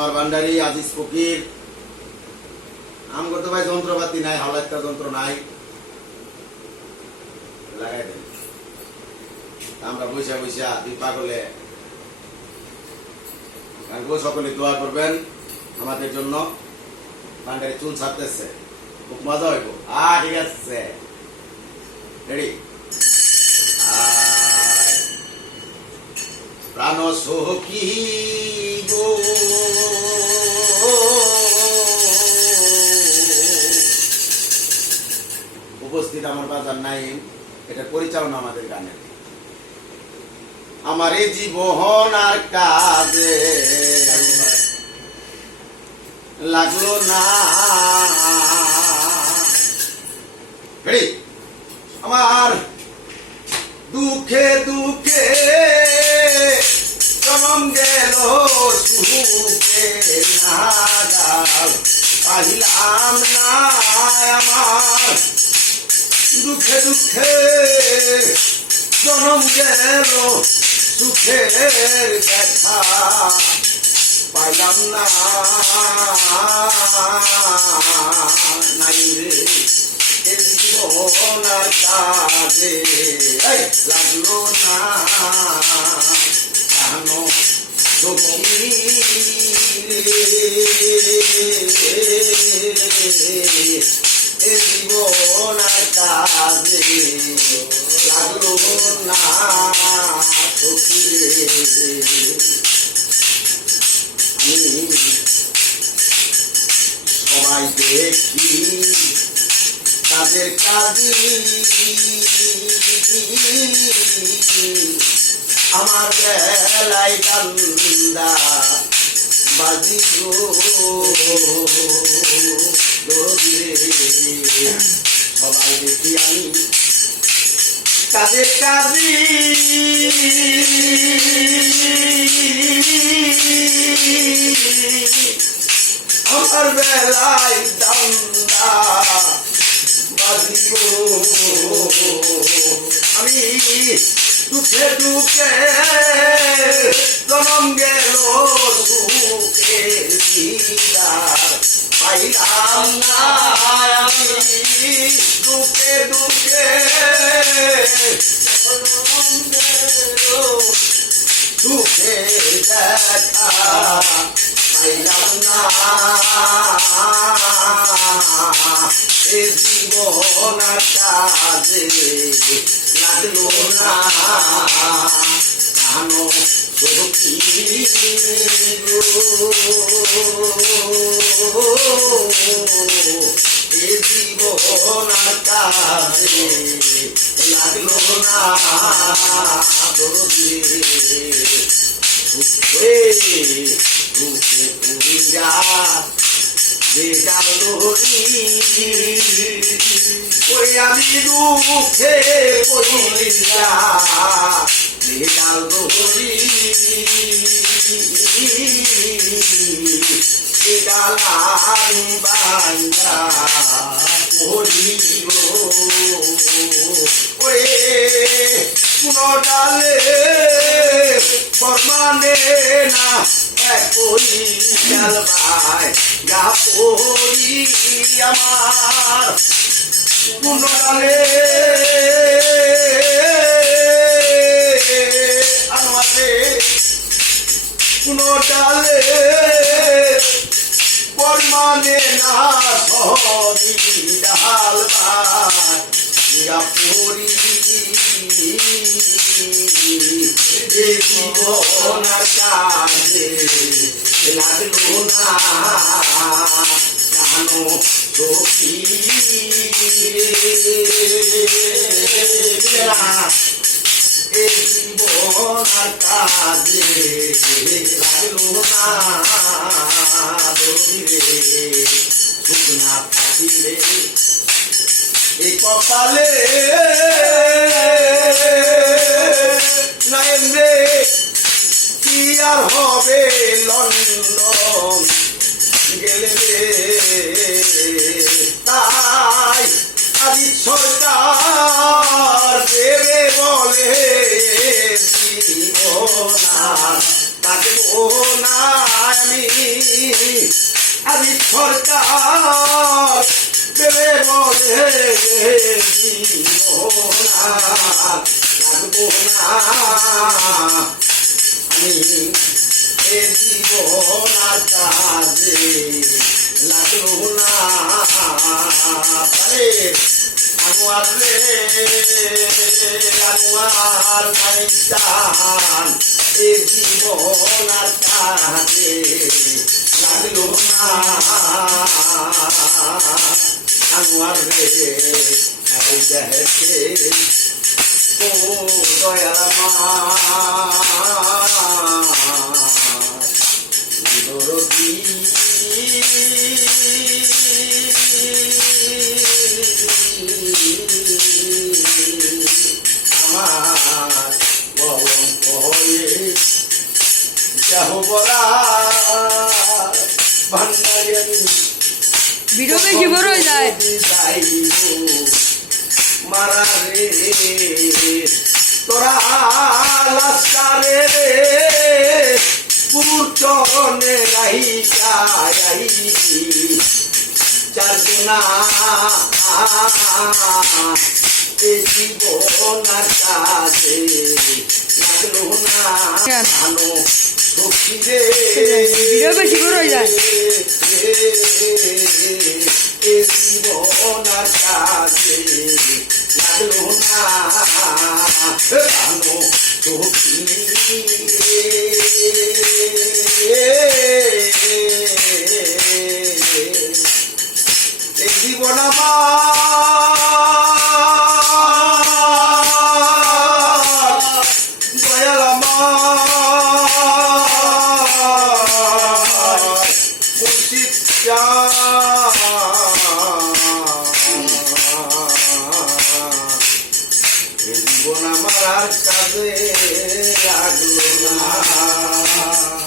আনোয়ার ভান্ডারী, আজিজ ফকির। আমগো তো ভাই যন্ত্রপাতি নাই, হালাক্কা যন্ত্র নাই, লাগাই দেন। আমরা বৈশা বৈশা দুই পাগলে সকলে দোয়া করবেন আমাদের জন্য। ভান্ডারী চুল ছাড়তেছে, খুব মজা হইব। ঠিক আছে, রেডি। প্রাণ সখী গো উপস্থিত আমার বাজার নাই, এটা পরিচালনা আমাদের গানের। আমার এই জীবন আর কাজে লাগলো না, আমার দুঃখে দুঃখে জনম গেল সুখে নাগাল পাইলাম না, আমার দুঃখে দুঃখে জনম গেল সুখের দেখা পাইলাম না, নাই রে এ জীবন আর কাজে লাগলো না, জানো সখী এ জীবন আর কাজে লাগলো না সখী রে। সবাই দেখি তাদের কাজে, আমার বেলায় কান্দা বাজি গো দরদে। সবাই দেখি আমি তাদের কাজে, আমার বেলায় কান্দা বাজি গো। আমি দুঃখে দুঃখে জনম গেল সুখে দিদার পাইলাম না, আমি দুঃখে দুঃখে জনম গেল সুখে দেখা পাইলাম না, এ জীবন আর কাজে লাগলো না, জানো সখী এ জীবন আর কাজে লাগলো না, দরদে দুঃখে দুঃখে পুরিয়া ওই আমি দুঃখে পড়িয়া বেগাল দোহরি বেগালাম বাঙ্গা পড়িব ওরে কোন ডালে বর্মানে না একই ডাল ভাই গা পড়ি আমার কোন ডালে আমারে কোন ডালে বর্মানে না সরি ডাল ভাই গা পড়ি জীবন কাজে লাগলো না, জানো সখী এ জীবন কাজে লাগলো না, সুখ না থাকিলে এই কপালে নাইম রে কি আর হবে লন্ডন গেলে রে, তাই আজি সরকার দেবে বলে জীবন থাকবো না আমি আমি সরকার দেবে বলে দিব না থাকবো না আমি এ জীবনার কাজে লাগলো না পারে আনোয়ার রে আনোয়ার ভাইজান এ জীবনার কাজে লাগলো না আনোয়ার রে দেখে ও দয়াল দরদি আমার কলঙ্ক হয়ে যাহ বলা ভান্ডারি আমি ভিডিও বেশি বড় হয়ে যায় মারা রে তোরা লাস্কারে রে পুর চরণে রাহিকা চারগুনা এ জীবনার কাজে লাগলো না ভালো সখী রে ভিডিও বেশি বড় হয়ে যায় এ জীবনার কাজে লাগলো না ভালো সখী এ জীবন আমার দয়াল আমার মুর্শিদ জীবন আমার কাজে লাগলো না।